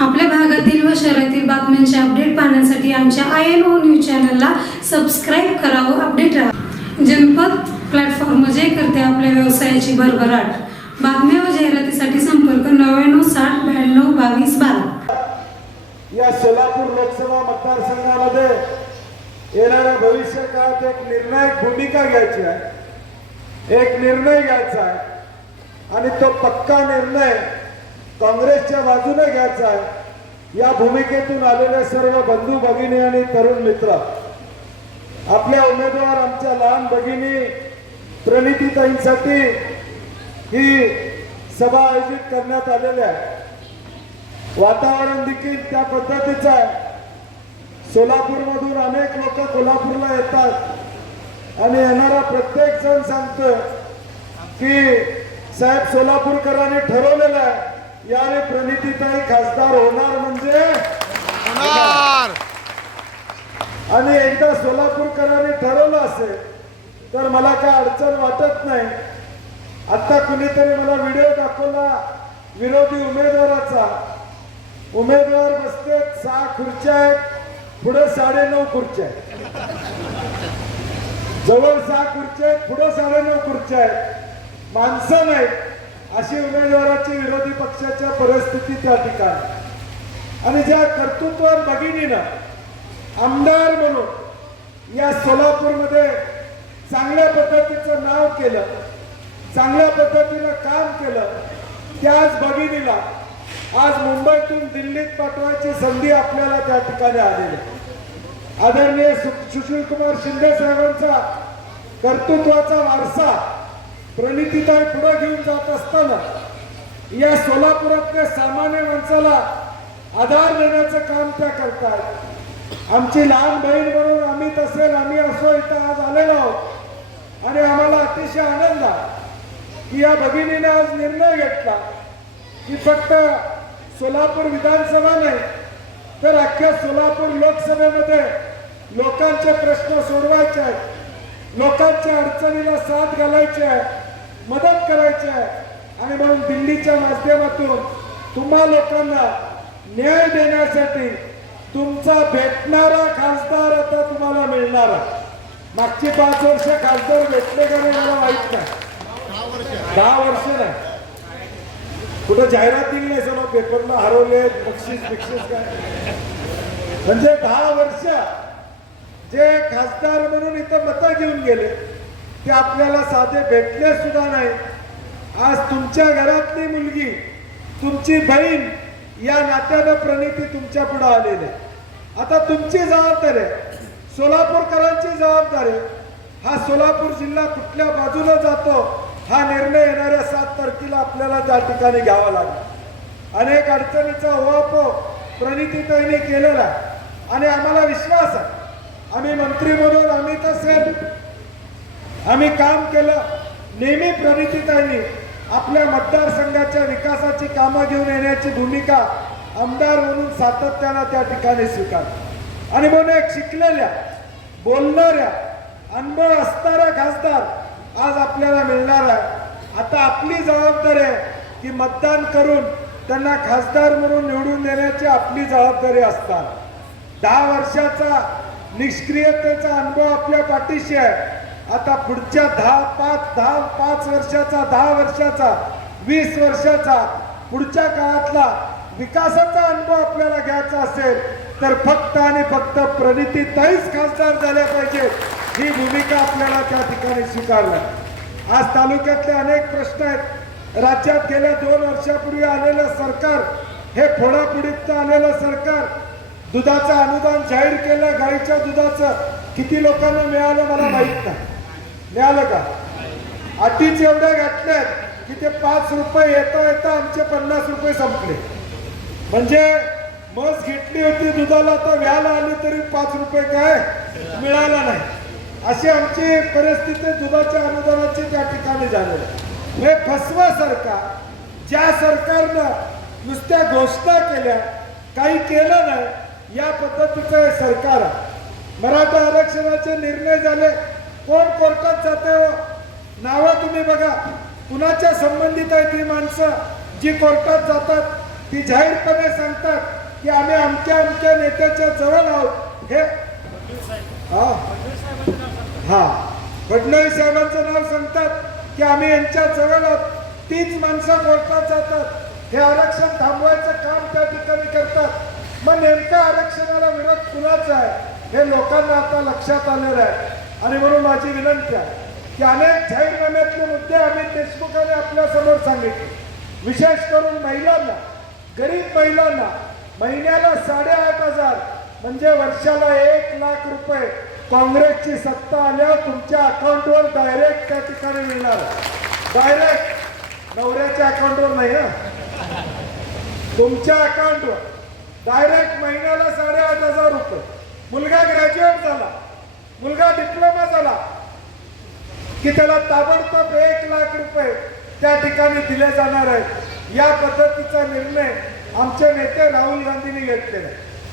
आपल्या भागातील व शहरातील बातम्यांचे अपडेट पाहण्यासाठी आमच्या आय एन ओ न्यूज चॅनलला सबस्क्राईब करा व अपडेट राहा. जनपद प्लॅटफॉर्म जे करते आपल्या व्यवसायाची भरभराट. बातम्या व जाहिरातीसाठी संपर्क नव्याण्णव साठ ब्याण्णव बावीस बारा. या सोलापूर लोकसभा मतदारसंघामध्ये येणाऱ्या भविष्य काळात एक निर्णायक भूमिका घ्यायची आहे. एक निर्णय घ्यायचा आहे. आणि तो पक्का निर्णय काँग्रेसच्या बाजूने घ्यायचा आहे. या भूमिकेतून आलेले सर्व बंधू भगिनी आणि तरुण मित्र आपल्या उमेदवार आमच्या लहान भगिनी प्रणितीताईंसाठी ही सभा आयोजित करण्यात आलेली आहे. वातावरण देखील त्या पद्धतीचं आहे. सोलापूरमधून अनेक लोक कोल्हापूरला येतात. आणि येणारा प्रत्येक जण सांगतो की साहेब सोलापूरकरांनी ठरवलेलं आहे याने प्रणितीताई खासदार होणार म्हणजे? होणार. आणि एकदा सोलापूरकरांनी ठरवलं असेल तर मला काय अडचण वाटत नाही. आता कुणीतरी मला व्हिडिओ दाखवला विरोधी उमेदवाराचा. उमेदवार बसते सहा खुर्च्या आहेत पुढे साडेनऊ खुर्च्या आहेत. जवळ सहा खुर्च्या आहेत पुढे साडेनऊ खुर्च्या आहेत. माणसं नाहीत. अशी उमेदवाराची विरोधी पक्षाच्या परिस्थिती त्या ठिकाणी. आणि ज्या कर्तृत्वान भगिनीनं आमदार म्हणून या सोलापूरमध्ये चांगल्या पद्धतीचं नाव केलं चांगल्या पद्धतीनं काम केलं त्याच भगिनीला आज मुंबईतून दिल्लीत पाठवायची संधी आपल्याला त्या ठिकाणी आलेली आदरणीय सुशीलकुमार सुशील कुमार शिंदे साहेबांचा कर्तृत्वाचा वारसा प्रणितीताई पुढे घेऊन जात असताना या सोलापुरातल्या सामान्य माणसाला आधार देण्याचं काम त्या करतात आमची लहान बहीण म्हणून आम्ही तसेल आम्ही असो इथं आज आलेलो आहोत. आणि आम्हाला अतिशय आनंद आहे की या भगिनीने आज निर्णय घेतला की फक्त सोलापूर विधानसभा नाही तर अख्ख्या सोलापूर लोकसभेमध्ये लोकांचे प्रश्न सोडवायचे आहेत. लोकांच्या अडचणीला साथ घालायची आहे. मदत करायची आहे. आणि म्हणून दिल्लीच्या माध्यमातून तुम्हा लोकांना न्याय देण्यासाठी तुमचा भेटणारा खासदार आता तुम्हाला मिळणार आहे. मागची पाच वर्ष खासदार भेटले का नाही मला माहीत नाही. दहा वर्ष नाही. कुठं जाहिरात दिली नाही सर पेपरला हरवले बक्षीस बक्षीस काय. म्हणजे दहा वर्ष जे खासदार म्हणून इथं मतं घेऊन गेले. ते आपल्याला साधे भेटले सुद्धा नाही. आज तुमच्या घरातली मुलगी तुमची बहीण या नात्यानं प्रणिती तुमच्यापुढे आलेली आहे. आता तुमची जबाबदारी आहे. सोलापूरकरांची जबाबदारी हा सोलापूर जिल्हा कुठल्या बाजूला जातो हा निर्णय येणाऱ्या सात तारखेला आपल्याला त्या ठिकाणी घ्यावा लागेल. अनेक अडचणीचा ओवापो प्रणितीताईने केलेला आहे. आणि आम्हाला विश्वास आहे. आम्ही मंत्री म्हणून आम्ही तसेच आम्ही काम केलं. नेहमी प्रणितीताईंनी आपल्या मतदारसंघाच्या विकासाची कामं घेऊन येण्याची भूमिका आमदार म्हणून सातत्यानं त्या ठिकाणी स्वीकार आणि म्हणून एक शिकलेल्या बोलणाऱ्या अनुभव असणारा खासदार आज आपल्याला मिळणार आहे. आता आपली जबाबदारी आहे की मतदान करून त्यांना खासदार म्हणून निवडून देण्याची आपली जबाबदारी असतात दहा वर्षाचा निष्क्रियतेचा अनुभव आपल्या पाठीशी आहे. आता पुढच्या दहा पाच दहा पाच वर्षाचा दहा वर्षाचा वीस वर्षाचा पुढच्या काळातला विकासाचा अनुभव आपल्याला घ्यायचा असेल तर फक्त आणि फक्त प्रणिती ताईच खासदार झाल्या पाहिजे. ही भूमिका आपल्याला त्या ठिकाणी स्वीकारली आज तालुक्यातले अनेक प्रश्न आहेत. राज्यात गेल्या दोन वर्षापूर्वी आलेलं सरकार हे फोडाफोडीत आलेलं सरकार दुधाचं अनुदान जाहीर केलं गाईच्या दुधाचं किती लोकांना मिळालं मला माहीत नाही. मिळालं का? अटीच एवढ्या घातल्यात की ते पाच रुपये येता येता आमचे पन्नास रुपये संपले. म्हणजे मस घेतली होती दुधाला तर व्याला आली तरी पाच रुपये काय? मिळाला नाही. अशी आमची परिस्थिती दुधाच्या अनुदानाची त्या ठिकाणी झालेली हे म्हणजे फसवा सरकार. ज्या सरकारनं नुसत्या घोषणा केल्या काही केलं नाही या पद्धतीचं हे सरकार आहे. मराठा आरक्षणाचे निर्णय झाले कोण कोर्टात जाते हो? नावं तुम्ही बघा. कुणाच्या संबंधित आहे ती माणसं? जी कोर्टात जातात ती जाहीरपणे सांगतात की आम्ही आमच्या आमच्या नेत्याच्या जवळ आहोत. हे? हा. हा. फडणवीस साहेबांचं नाव सांगतात की आम्ही यांच्या जवळ आहोत. तीच माणसं कोर्टात जातात. हे आरक्षण थांबवायचं काम त्या ठिकाणी करतात. मग नेमका आरक्षणाला विरोध कुणाचा आहे? हे लोकांना आता लक्षात आलेलं आहे. आणि म्हणून माझी विनंती आहे की अनेक जाहीरनाम्यातले मुद्दे आम्ही देशमुखाने आपल्यासमोर सांगितले. विशेष करून महिलांना गरीब महिलांना महिन्याला साडेआठ हजार म्हणजे वर्षाला एक लाख रुपये काँग्रेसची सत्ता आल्यावर तुमच्या अकाउंटवर डायरेक्ट त्या ठिकाणी मिळणार. डायरेक्ट नवऱ्याच्या अकाउंटवर नाही ना? तुमच्या अकाउंटवर. डायरेक्ट महिन्याला साडेआठ हजार रुपये. मुलगा ग्रॅज्युएट झाला. मुलगा डिप्लोमा की त्याला ताबडतोब एक लाख रुपये त्या ठिकाणी दिले जाणार आहेत. या पद्धतीचा निर्णय आमचे नेते राहुल गांधींनी घेतलेला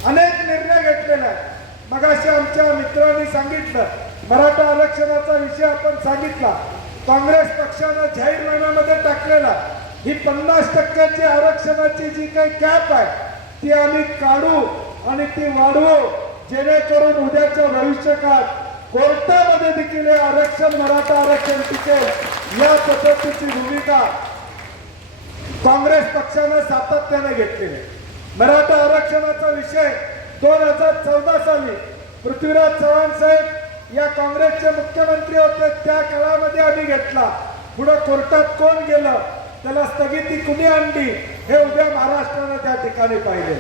अनेक निर्णय घेतलेला आहे. मगाशी आमच्या मित्रांनी सांगितलं मराठा आरक्षणाचा विषय आपण सांगितला काँग्रेस पक्षानं जाहीरनाम्यामध्ये टाकलेला ही पन्नास टक्क्याची आरक्षणाची जी काही कॅप आहे ती आम्ही काढू आणि ती वाढवू जेणेकरून उद्याच्या भविष्यकाळात कोर्टामध्ये देखील हे आरक्षण मराठा आरक्षण टिकेल या पद्धतीची भूमिका काँग्रेस पक्षानं सातत्याने घेतलेली मराठा आरक्षणाचा विषय दोन हजार चौदा साली पृथ्वीराज चव्हाण साहेब या काँग्रेसचे मुख्यमंत्री होते. त्या काळामध्ये आम्ही घेतला. पुढे कोर्टात कोण गेलं? त्याला स्थगिती कुणी आणली? हे उद्या महाराष्ट्रानं त्या ठिकाणी पाहिले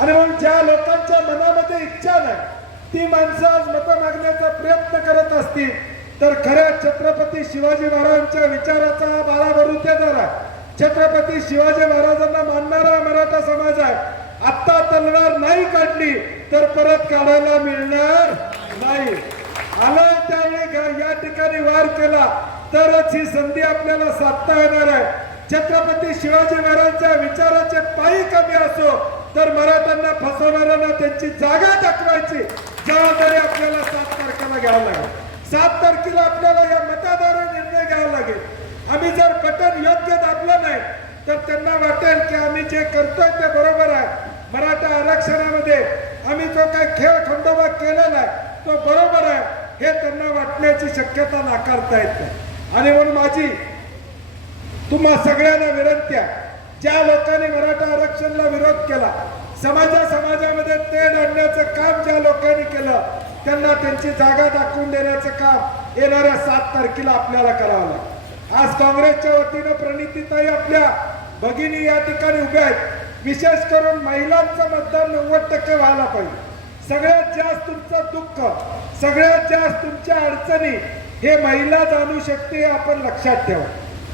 आणि म्हणून ज्या लोकांच्या मनामध्ये इच्छा नाही ती माणसं आज मतं मागण्याचा प्रयत्न करत असतील. तर खऱ्या छत्रपती शिवाजी महाराजांच्या विचाराचा हा बाळा बरुतेदार छत्रपती शिवाजी महाराजांना मानणारा मराठा समाज आहे. आत्ता तलवार नाही काढली तर परत काढायला मिळणार नाही. आलं त्यावेळी या ठिकाणी वार केला तरच ही संधी आपल्याला साधता येणार आहे. छत्रपती शिवाजी महाराजांच्या विचाराचे पायी कमी असो तर मराठ्यांना फसवणाऱ्यांना त्यांची जागा दाखवायची. जबाबदारी आपल्याला सात तारखेला घ्यावं लागेल. सात तारखेला आपल्याला या मताद्वारे निर्णय घ्यावा लागेल. आम्ही जर बटन योग्य दाबलं नाही तर त्यांना वाटेल की आम्ही जे करतोय ते बरोबर आहे. मराठा आरक्षणामध्ये आम्ही जो काही खेळ खंडोबा केलेला आहे तो बरोबर आहे. हे त्यांना वाटण्याची शक्यता नाकारता येत नाही. आणि म्हणून माझी तुम्हा सगळ्यांना विनंती आहे ज्या लोकांनी मराठा आरक्षणाला विरोध केला समाजा समाजामध्ये तेल आणण्याचं काम ज्या लोकांनी केलं त्यांना त्यांची जागा दाखवून देण्याचं काम येणाऱ्या सात तारखेला आपल्याला करावं लागेल आज काँग्रेसच्या वतीनं प्रणितीताई आपल्या भगिनी या ठिकाणी उभ्या आहेत. विशेष करून महिलांचं मतदान नव्वद टक्के व्हायला पाहिजे. सगळ्यात जास्त तुमचं दुःख सगळ्यात जास्त तुमच्या अडचणी हे महिला जाणू शकते हे आपण लक्षात ठेवा.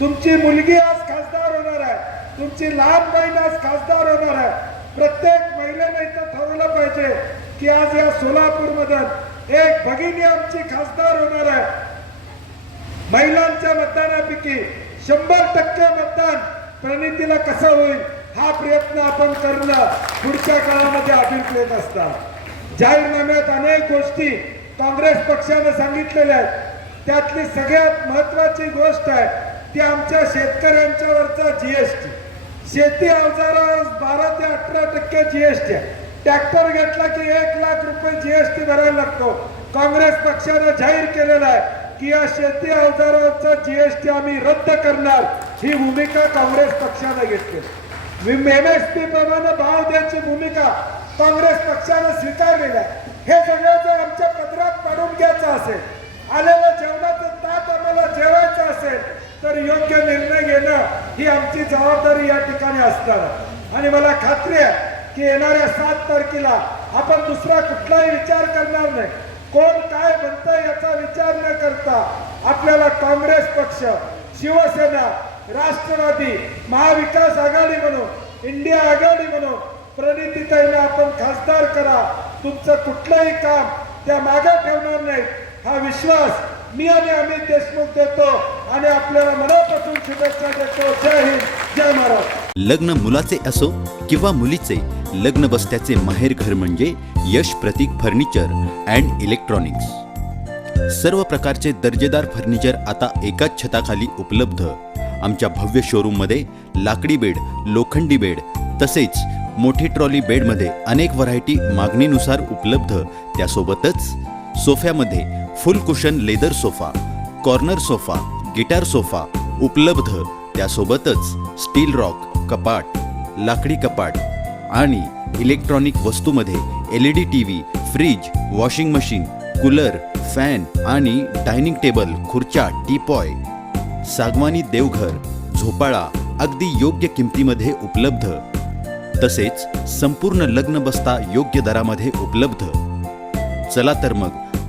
तुमची मुलगी आज खासदार होणार आहे. तुमची लहान बहीण आज खासदार होणार आहे. प्रत्येक महिलेने इथं ठरवलं पाहिजे की आज या सोलापूर मधून एक भगिनी आमची खासदार होणार आहे. महिलांच्या मतदानापैकी शंभर टक्के मतदान प्रणितीला कसं होईल हा प्रयत्न आपण करणं पुढच्या काळामध्ये अभिप्रेत असतात. जाहीरनाम्यात अनेक गोष्टी काँग्रेस पक्षाने सांगितलेल्या आहेत. त्यातली सगळ्यात महत्वाची गोष्ट आहे ती आमच्या शेतकऱ्यांच्या वरचा जीएसटी शेती अवजारा बारा ते अठरा टक्के जीएसटी आहे. ट्रॅक्टर घेतला की एक लाख रुपये जीएसटी भरायला लागतो. काँग्रेस पक्षानं जाहीर केलेला आहे की या शेती अवजारांचा जीएसटी आम्ही रद्द करणार. ही भूमिका काँग्रेस पक्षानं घेतली. एम एस पी प्रमाणे भाव द्यायची भूमिका काँग्रेस पक्षानं स्वीकारलेली आहे. हे सगळं जर आमच्या पत्रात पाडून घ्यायचं असेल आलेलं जेवणाचं ताट आम्हाला जेवायचं असेल तर योग्य निर्णय घेणं ही आमची जबाबदारी या ठिकाणी असणार. आणि मला खात्री आहे की येणाऱ्या सात तारखेला आपण दुसरा कुठलाही विचार करणार नाही. कोण काय म्हणतं याचा विचार न करता आपल्याला काँग्रेस पक्ष शिवसेना राष्ट्रवादी महाविकास आघाडी म्हणून इंडिया आघाडी म्हणून प्रणितीताईला आपण खासदार करा. तुमचं कुठलंही काम त्या मागे ठेवणार नाही हा विश्वास मी आणि अमित देशमुख देतो आणि आपल्याला मनापासून शुभेच्छा देतो. जय हिंद जय महाराष्ट्र लग्न मुलाचे असो किंवा मुलीचे लग्न बसत्याचे माहेर घर म्हणजे Yash Prateek furniture and electronics. सर्व प्रकारचे दर्जेदार फर्निचर आता एकाच छताखाली उपलब्ध. आमच्या भव्य शोरूममध्ये लाकडी बेड लोखंडी बेड तसेच मोठी ट्रॉली बेडमध्ये अनेक व्हरायटी मागणीनुसार उपलब्ध. त्यासोबतच सोफ्यामध्ये full cushion leather sofa corner sofa guitar sofa उपलब्ध. त्यासोबतच स्टील रॉक कपाट लाकडी कपाट आणि electronic वस्तूमध्ये L E D T V fridge washing machine cooler fan आणि डायनिंग टेबल खुर्च्या टीपॉय सागवानी देवघर झोपाळा अगदी योग्य किमतीमध्ये उपलब्ध. तसेच संपूर्ण लग्न बस्ता योग्य दरामध्ये उपलब्ध. चला तर मग